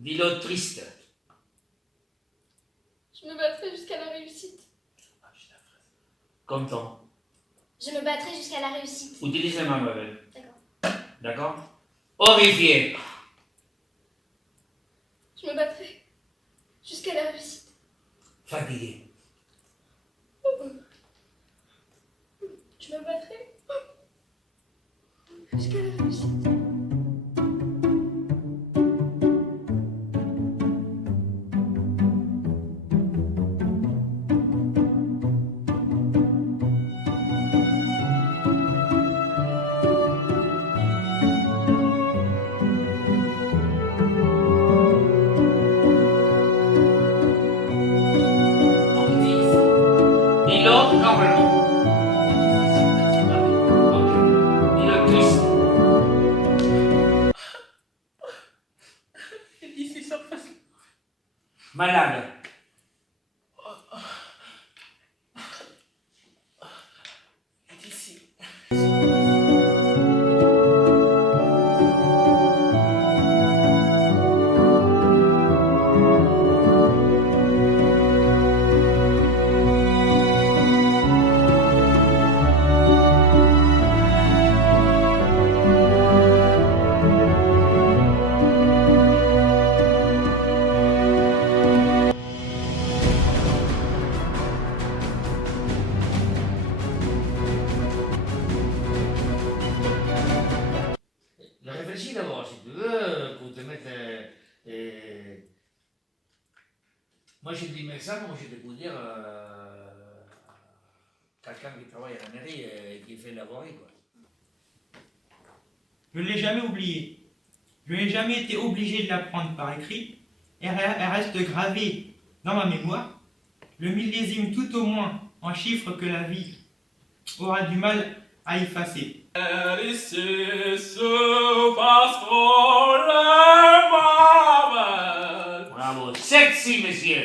Dis-le triste. Je me battrai jusqu'à la réussite. Content. Je me battrai jusqu'à la réussite. Utilise les mains, bébé. D'accord. D'accord? Horrifié. Je me battrai jusqu'à la réussite. Fatigué. Je me battrai jusqu'à la réussite. Dis-le normalement. Ok. Dis-le triste. Ici, ça passe. Malade. Ici. Réfléchis d'abord, si tu veux, pour te mettre. Moi, je dis médecin, moi, je vais vous dire quelqu'un qui travaille à la mairie et qui fait la voirie, quoi. Je ne l'ai jamais oublié. Je n'ai jamais été obligé de l'apprendre par écrit. Elle reste gravée dans ma mémoire. Le millésime tout au moins en chiffres que la vie aura du mal à effacer. Ici se passeront les marbles. Bravo, sexy, monsieur.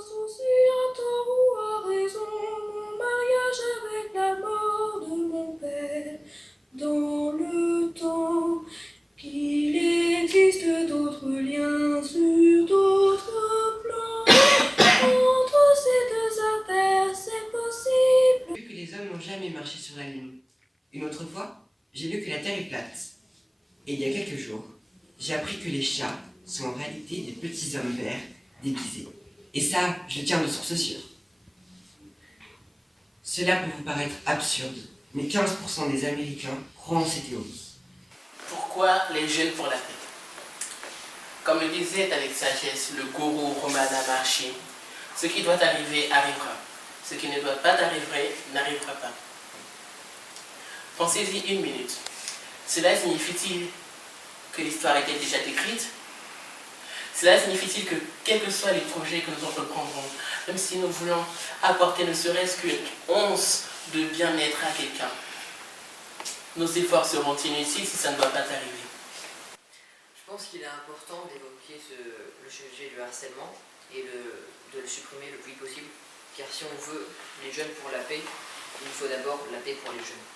Souci à tort ou à raison, mon mariage avec la mort de mon père. Dans le temps qu'il existe d'autres liens sur d'autres plans, entre ces deux affaires, c'est possible. J'ai vu que les hommes n'ont jamais marché sur la Lune. Une autre fois, j'ai vu que la Terre est plate. Et il y a quelques jours, j'ai appris que les chats sont en réalité des petits hommes verts déguisés. Et ça, je tiens de source sûre. Cela peut vous paraître absurde, mais 15% des Américains croient en ces théories. Pourquoi les jeunes pour la paix? Comme le disait avec sagesse le gourou Romana Marchi, ce qui doit arriver arrivera. Ce qui ne doit pas arriver n'arrivera pas. Pensez-y une minute. Cela signifie-t-il que l'histoire était déjà écrite? Cela signifie-t-il que, quels que soient les projets que nous entreprendrons, même si nous voulons apporter ne serait-ce qu'une once de bien-être à quelqu'un, nos efforts seront inutiles si ça ne doit pas arriver? Je pense qu'il est important d'évoquer le sujet du harcèlement et de le supprimer le plus vite possible, car si on veut les jeunes pour la paix, il faut d'abord la paix pour les jeunes.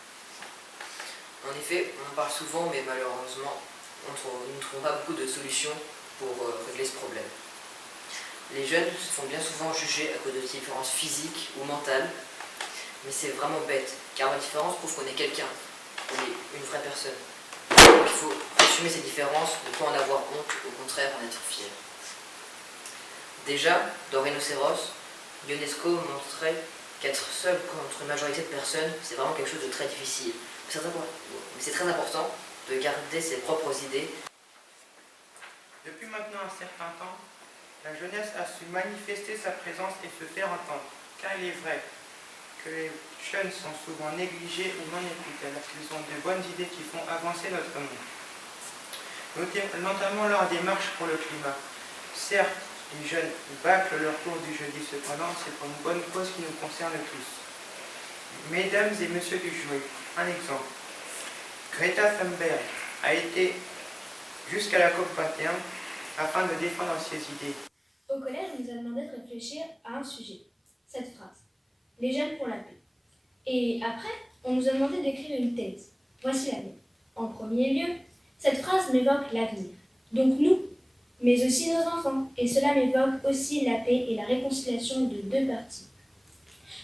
En effet, on en parle souvent, mais malheureusement, nous ne trouvons pas beaucoup de solutions pour régler ce problème. Les jeunes se font bien souvent juger à cause de différences physiques ou mentales, mais c'est vraiment bête, car la différence prouve qu'on est quelqu'un, on est une vraie personne. Donc il faut assumer ces différences, ne pas en avoir honte, au contraire en être fier. Déjà, dans Rhinocéros, Ionesco montrait qu'être seul contre une majorité de personnes, c'est vraiment quelque chose de très difficile. Mais c'est très important de garder ses propres idées. Depuis maintenant un certain temps, la jeunesse a su manifester sa présence et se faire entendre. Car il est vrai que les jeunes sont souvent négligés ou non écoutés, alors qu'ils ont de bonnes idées qui font avancer notre monde. Notamment lors des marches pour le climat. Certes, les jeunes bâclent leur cours du jeudi, cependant, c'est pour une bonne cause qui nous concerne tous. Mesdames et messieurs du jury, un exemple. Greta Thunberg a été jusqu'à la COP 21 afin de défendre ses idées. Au collège, on nous a demandé de réfléchir à un sujet. Cette phrase. Les jeunes pour la paix. Et après, on nous a demandé d'écrire une thèse. Voici la mienne. En premier lieu, cette phrase m'évoque l'avenir. Donc nous, mais aussi nos enfants. Et cela m'évoque aussi la paix et la réconciliation de deux parties.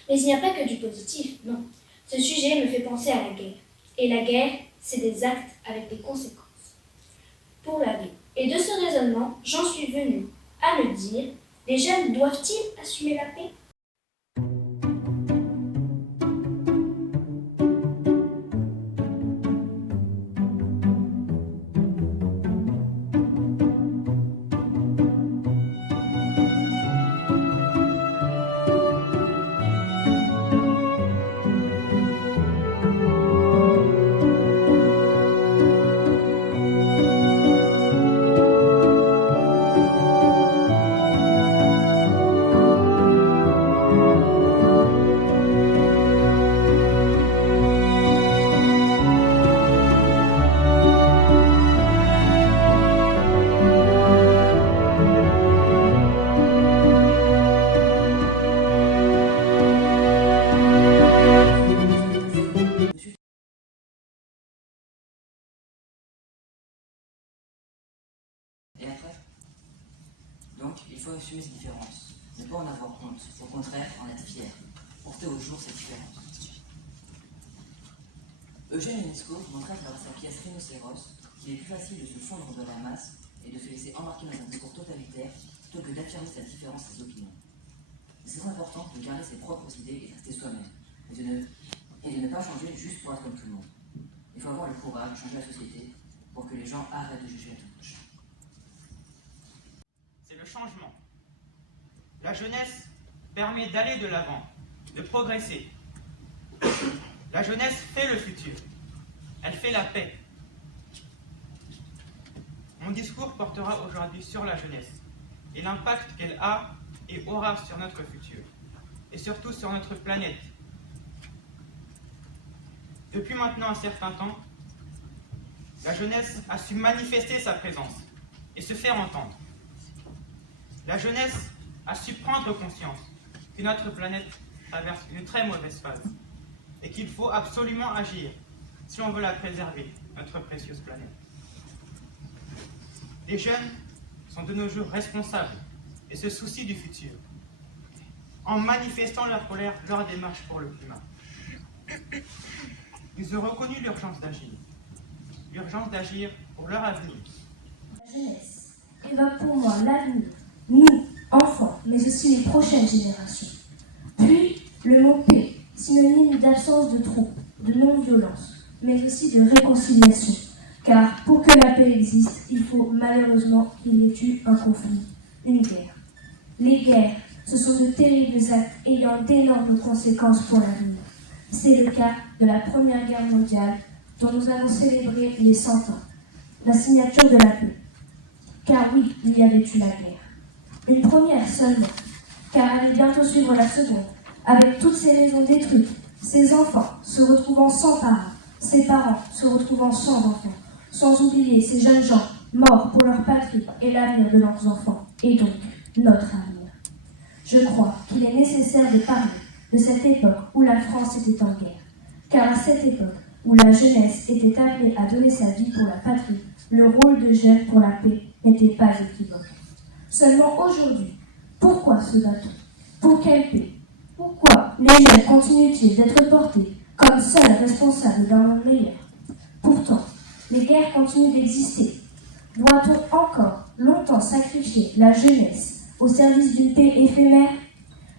Mais il n'y a pas que du positif, non. Ce sujet me fait penser à la guerre. Et la guerre, c'est des actes avec des conséquences pour la vie. Et de ce raisonnement, j'en suis venue à me dire, les jeunes doivent-ils assumer la paix ? Et après? Donc, il faut assumer ces différences, ne pas en avoir honte, au contraire, en être fier, porter au jour ces différences. Eugène Ionesco montrait à travers sa pièce Rhinocéros qu'il est plus facile de se fondre dans la masse et de se laisser embarquer dans un discours totalitaire plutôt que d'affirmer sa différence, ses opinions. C'est très important de garder ses propres idées et de rester soi-même, et de ne pas changer juste pour être comme tout le monde. Il faut avoir le courage de changer la société pour que les gens arrêtent de juger à tout proche. C'est le changement. La jeunesse permet d'aller de l'avant, de progresser. La jeunesse fait le futur. Elle fait la paix. Mon discours portera aujourd'hui sur la jeunesse et l'impact qu'elle a et aura sur notre futur, et surtout sur notre planète. Depuis maintenant un certain temps, la jeunesse a su manifester sa présence et se faire entendre. La jeunesse a su prendre conscience que notre planète traverse une très mauvaise phase et qu'il faut absolument agir si on veut la préserver, notre précieuse planète. Les jeunes sont de nos jours responsables et se soucient du futur, en manifestant leur colère lors des marches pour le climat. Ils ont reconnu l'urgence d'agir pour leur avenir. La jeunesse évoque pour moi l'avenir, nous, enfants, mais aussi les prochaines générations. Puis, le mot paix, synonyme d'absence de troubles, de non-violence, mais aussi de réconciliation. Car pour que la paix existe, il faut malheureusement qu'il y ait eu un conflit, une guerre. Les guerres, ce sont de terribles actes ayant d'énormes conséquences pour l'avenir. C'est le cas de la Première Guerre mondiale, dont nous avons célébré les 100 ans, la signature de la paix. Car oui, il y avait eu la guerre. Une première seulement, car allait bientôt suivre la seconde, avec toutes ces maisons détruites, ces enfants se retrouvant sans parents, ces parents se retrouvant sans enfants, sans oublier ces jeunes gens morts pour leur patrie et l'avenir de leurs enfants, et donc notre avenir. Je crois qu'il est nécessaire de parler de cette époque où la France était en guerre, car à cette époque où la jeunesse était appelée à donner sa vie pour la patrie, le rôle de jeune pour la paix n'était pas équivoque. Seulement aujourd'hui, pourquoi se bat-on? Pour quelle paix? Pourquoi les jeunes continuent-ils d'être portés comme seuls responsables d'un monde meilleur? Pourtant, les guerres continuent d'exister. Doit-on encore longtemps sacrifier la jeunesse au service d'une paix éphémère?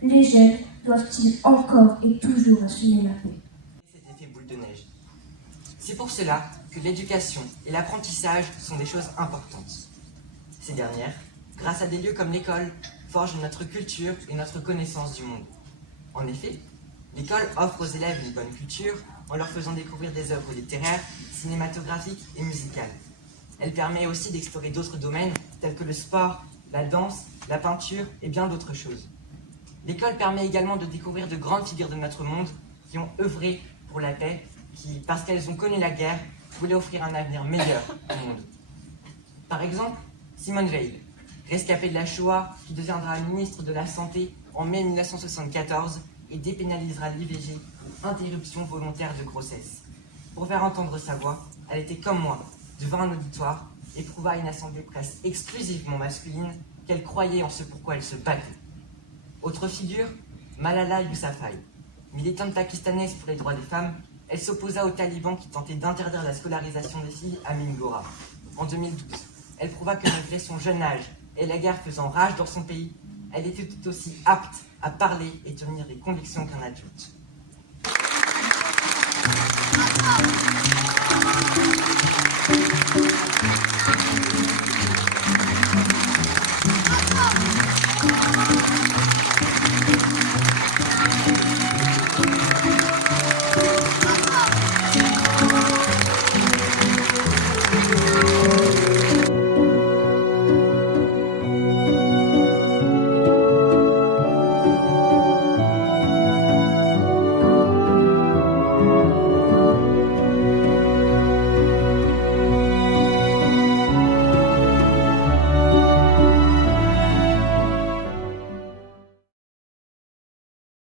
Les jeunes doivent-ils encore et toujours assumer la paix? Cet effet boule de neige. C'est pour cela que l'éducation et l'apprentissage sont des choses importantes. Ces dernières, grâce à des lieux comme l'école, forgent notre culture et notre connaissance du monde. En effet, l'école offre aux élèves une bonne culture en leur faisant découvrir des œuvres littéraires, cinématographiques et musicales. Elle permet aussi d'explorer d'autres domaines tels que le sport, la danse, la peinture et bien d'autres choses. L'école permet également de découvrir de grandes figures de notre monde qui ont œuvré pour la paix, qui, parce qu'elles ont connu la guerre, voulaient offrir un avenir meilleur au monde. Par exemple, Simone Veil, rescapée de la Shoah, qui deviendra ministre de la Santé en mai 1974 et dépénalisera l'IVG, interruption volontaire de grossesse. Pour faire entendre sa voix, elle était comme moi, devant un auditoire, et prouva à une assemblée presque exclusivement masculine qu'elle croyait en ce pourquoi elle se battait. Autre figure, Malala Yousafzai. Militante pakistanaise pour les droits des femmes, elle s'opposa aux talibans qui tentaient d'interdire la scolarisation des filles à Mingora. En 2012, elle prouva que malgré son jeune âge et la guerre faisant rage dans son pays, elle était tout aussi apte à parler et tenir des convictions qu'un adulte.